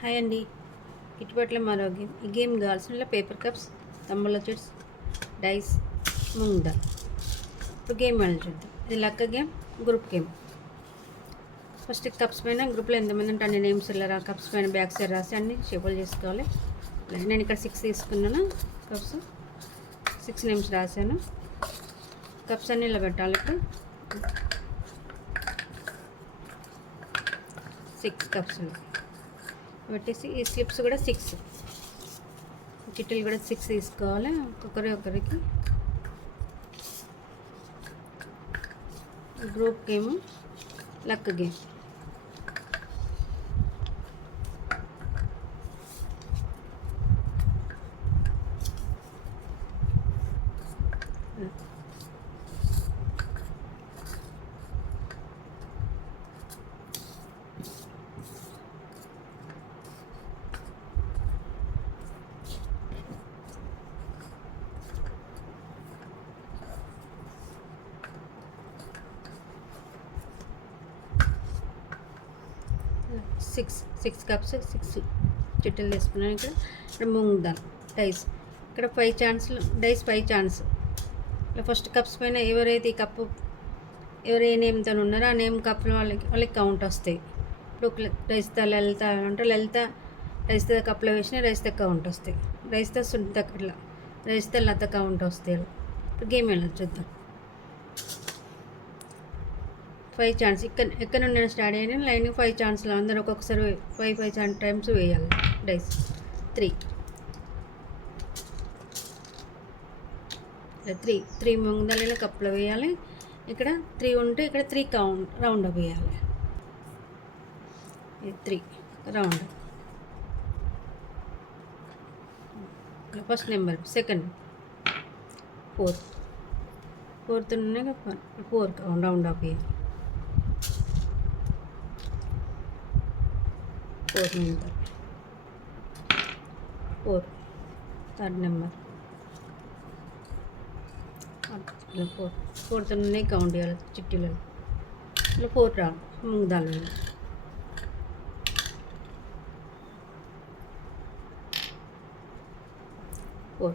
హాయ్ అండి. కిట్టుబాట్ల మరో గేమ్. ఈ గేమ్ కావాల్సిన paper cups, tambola chits, dice, moong dal. ఇప్పుడు గేమ్ వెళ్ళి చూద్దాం. ఇది లక్క game, group game. First cups పైన గ్రూప్లో ఎంతమంది ఉంటే అన్ని నేమ్స్ ఇలా కప్స్ పైన బ్యాక్ సైడ్ రాసి అన్ని షేపులు చేసుకోవాలి. నేను ఇక్కడ 6 తీసుకున్నాను కప్స్. 6 నేమ్స్ రాశాను. కప్స్ అన్ని ఇలా పెట్టాలి. ఇప్పుడు 6 కప్స్ పెట్టేసి ఈ స్లిప్స్ కూడా 6 చిట్టీలు కూడా 6 తీసుకోవాలి. ఒకరికి group game, luck game. Six cups 6 చిట్టెలు తీసుకున్నాను. ఇక్కడ మూంగ్ దాల్ డైస్. ఇక్కడ 5 ఛాన్స్లు డైస్ 5 ఛాన్స్. ఇలా ఫస్ట్ కప్స్ పైన ఎవరైతే ఈ కప్పు ఎవరు ఏ నేమ్తో ఉన్నారో ఆ నేమ్ కప్లో వాళ్ళకి కౌంట్ వస్తాయి. ఇప్పుడు రైస్తా లలిత అంటే లలిత రైస్తా కప్లో వేసిన రైస్తా కౌంట్ వస్తాయి. రైస్తా సుంట ఇట్లా రైస్తా లత కౌంట్ వస్తాయి. ఇప్పుడు గేమ్ వెళ్ళి చూద్దాం. 5 ఛాన్స్ ఎక్కడ నుండి స్టార్ట్ అయ్యాను. లైన్ 5 ఛాన్స్లో అందరూ ఒక్కొక్కసారి 5 టైమ్స్ వేయాలి డైస్. 3 ముందల కప్లో వేయాలి. ఇక్కడ 3 ఉంటే ఇక్కడ 3 కౌంట్ రౌండ్ అప్ వేయాలి. 3 round. First number, second 4th ఉన్నాయి 4 రౌండ్ అప్ వేయాలి. 4 నెంబర్ 4 థర్డ్ నెంబర్ 4th ఉన్నాయి కౌంట్ చేయాలి చిట్టీలలో. ఇలా 4 రౌండ్ మూంగ్ దాల్ 4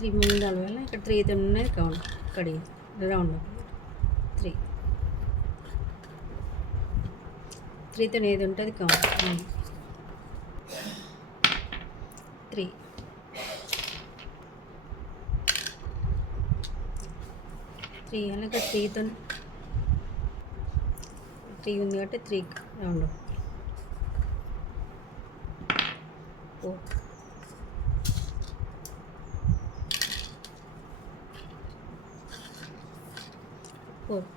3 మూంగ్ దాల్ వేయాలి. ఇక్కడ 3 ఉన్నాయి కౌంట్ కడిగి రౌండ్ 3తో ఏది ఉంటుంది కౌంట్ 3 అలాగే 3తో 3 ఉంది కాబట్టి 3 రౌండ్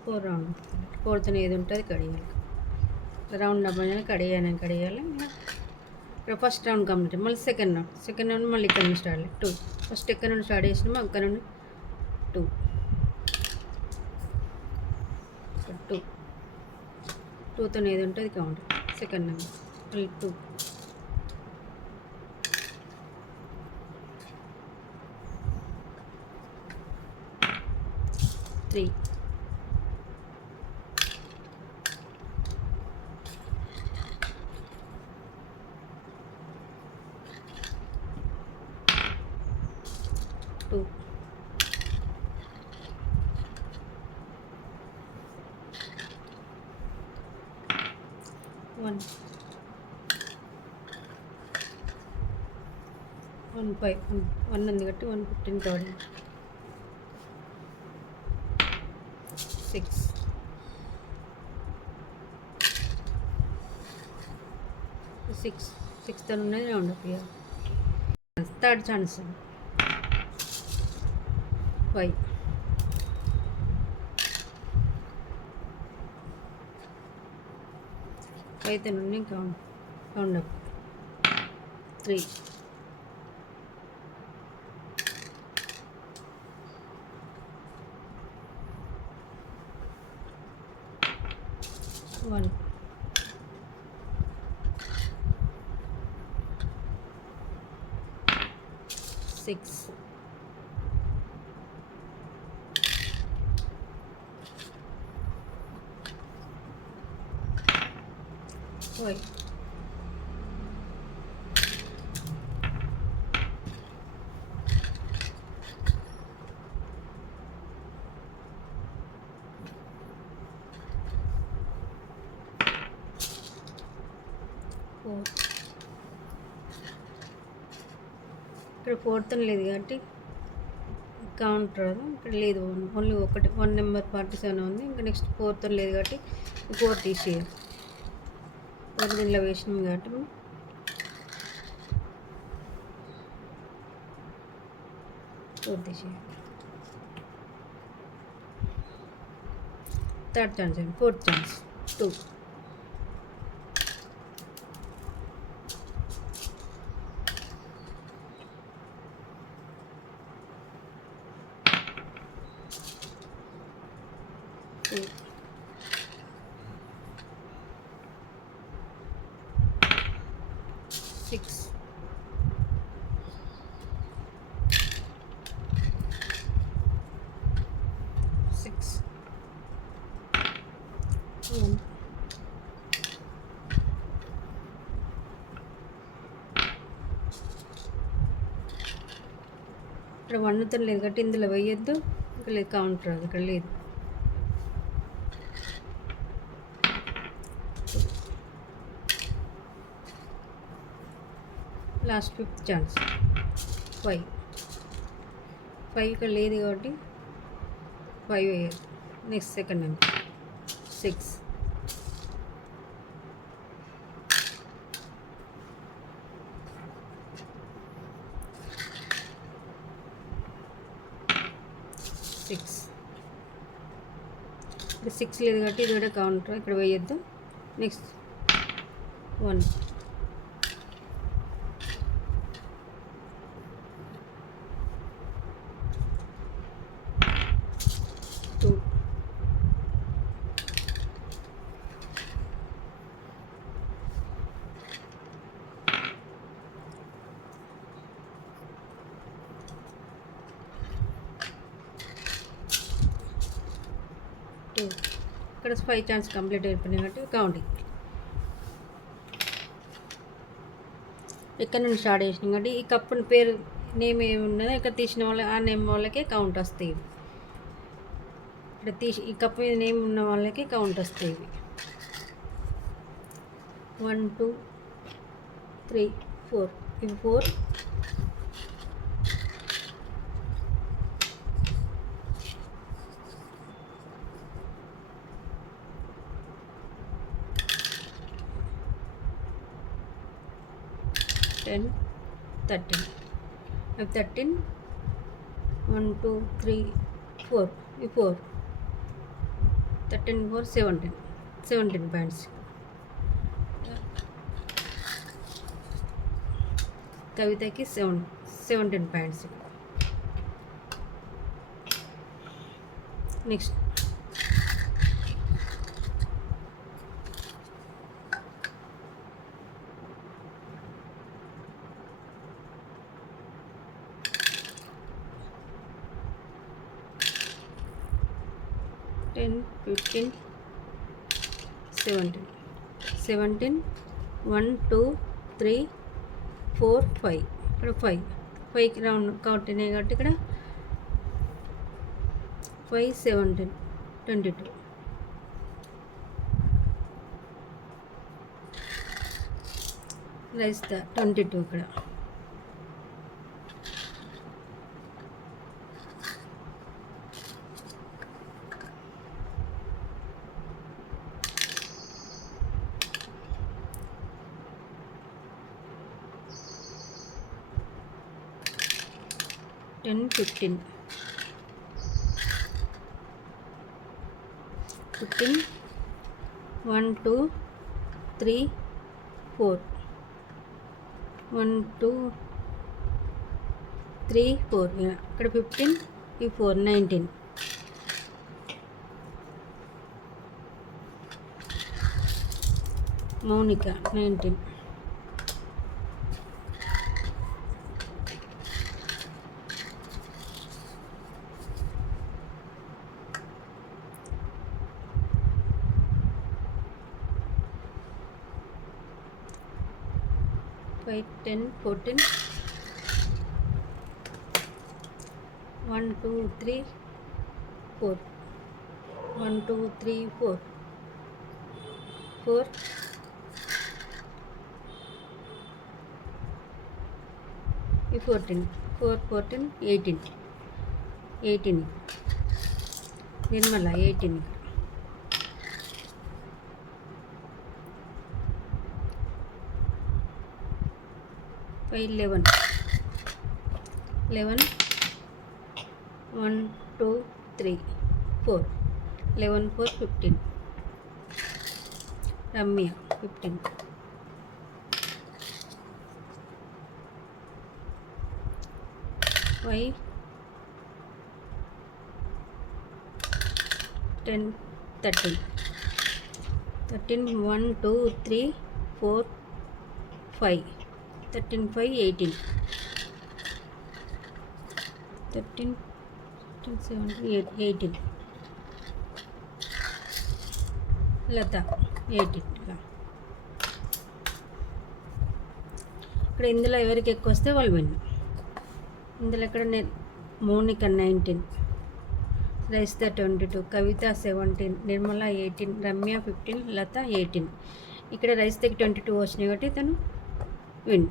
4 రౌండ్ 4th ఏది ఉంటుంది కడియాలి. రౌండ్ అవ్వగానే కడియాలి. ఇక్కడ ఫస్ట్ రౌండ్ కంప్లీట్. మళ్ళీ సెకండ్ రౌండ్ మళ్ళీ ఇక్కడ నుండి స్టార్ట్ 2. ఫస్ట్ ఎక్కడ నుండి స్టార్ట్ చేసినామో అక్కడ నుండి 2తో ఏది ఉంటుంది కౌంట్. సెకండ్ నెంబర్ మళ్ళీ 2 3 2 1 ఉంది కాబట్టి 115 కావాలి. 6th ఉన్నది రౌండ్ అప్ చేయాలి. థర్డ్ ఛాన్స్ 5 నుండి రౌండ్ అప్ 3 1 6 వై. 4. ఇక్కడ 4th లేదు కాబట్టి కౌంటర్ ఇక్కడ లేదు, ఓన్లీ ఒకటి 1 నెంబర్ 47 ఉంది. ఇంకా నెక్స్ట్ 4th లేదు కాబట్టి 4 తీసేయాలి. 4 దీనిలో వేసినాం కాబట్టి 4 తీసేయాలి. థర్డ్ ఛాన్స్ అండి, 4th ఛాన్స్ 2. 2. 6. 6. 1. ఇక్కడ 1తో లేదు కాబట్టి ఇందులో వేయొద్దు. ఇక్కడ లేదు, కౌంటర్ అది ఇక్కడ లేదు. Last 5th chance 5. 5 ఇక్కడ లేదు కాబట్టి 5 వేయాలి. Next second number 6. 6. ఇక్కడ 6 లేదు కాబట్టి ఇది కూడా కౌంటర్, ఇక్కడ వేయొద్దు. నెక్స్ట్ 1. 2. 2. ఇక్కడ 5 ఛాన్స్ కంప్లీట్ అయిపోయినాయి కాబట్టి కౌంటింగ్. ఇక్కడ నుండి స్టార్ట్ చేసినాం కాబట్టి ఈ కప్పు పేరు నేమ్ ఏమి ఉన్నదో ఇక్కడ తీసిన వాళ్ళ ఆ నేమ్ వాళ్ళకే కౌంట్ వస్తాయి. ఇక్కడ తీసి ఈ కప్పు మీద నేమ్ ఉన్న వాళ్ళకి కౌంట్ వస్తాయి. 1 2 3 4. ఇవి 4. 10 13. అవి 13. 1 2 3 4. ఇవి 4. 13 4 17. 17 పాయింట్స్. కవితకి 17 పాయింట్స్. నెక్స్ట్ 10 15 17. 17 1 2 3 4 5. ఇక్కడ 5కి రౌండ్ కౌంట్ అయినాయి కాబట్టి ఇక్కడ 5 17 22. రైస్ 22 ఇక్కడ. $10 $15 15 1 2 3 4 1 2 3 4. ఇక్కడ 15 ఈ 4 19. మౌనిక 19. 5, 10, 14, 1, 2, 3, 4, 1, 2, 3, 4, 4, 14, 4, 14, 18, 18, నిర్మల 18, by 11, 11, 1, 2, 3, 4, 11, 4, 15, Ramya 15, y 10, 13, 13, 1, 2, 3, 4, 5, 13, 5, 18, 13, 17, 18, లత 18. ఇక్కడ ఇందులో ఎవరికి ఎక్కువ వస్తే వాళ్ళు విన్. ఇందులో ఇక్కడ మోనిక 19, రైస్తా 22, కవిత 17, నిర్మల 18, రమ్య 15, లత 18. ఇక్కడ రైస్తాకి 22 వచ్చినాయి కాబట్టి తను విన్.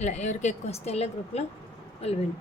ఇలా ఎవరికి ఎక్కువ వస్తే అలా గ్రూప్లో వాళ్ళు విన్.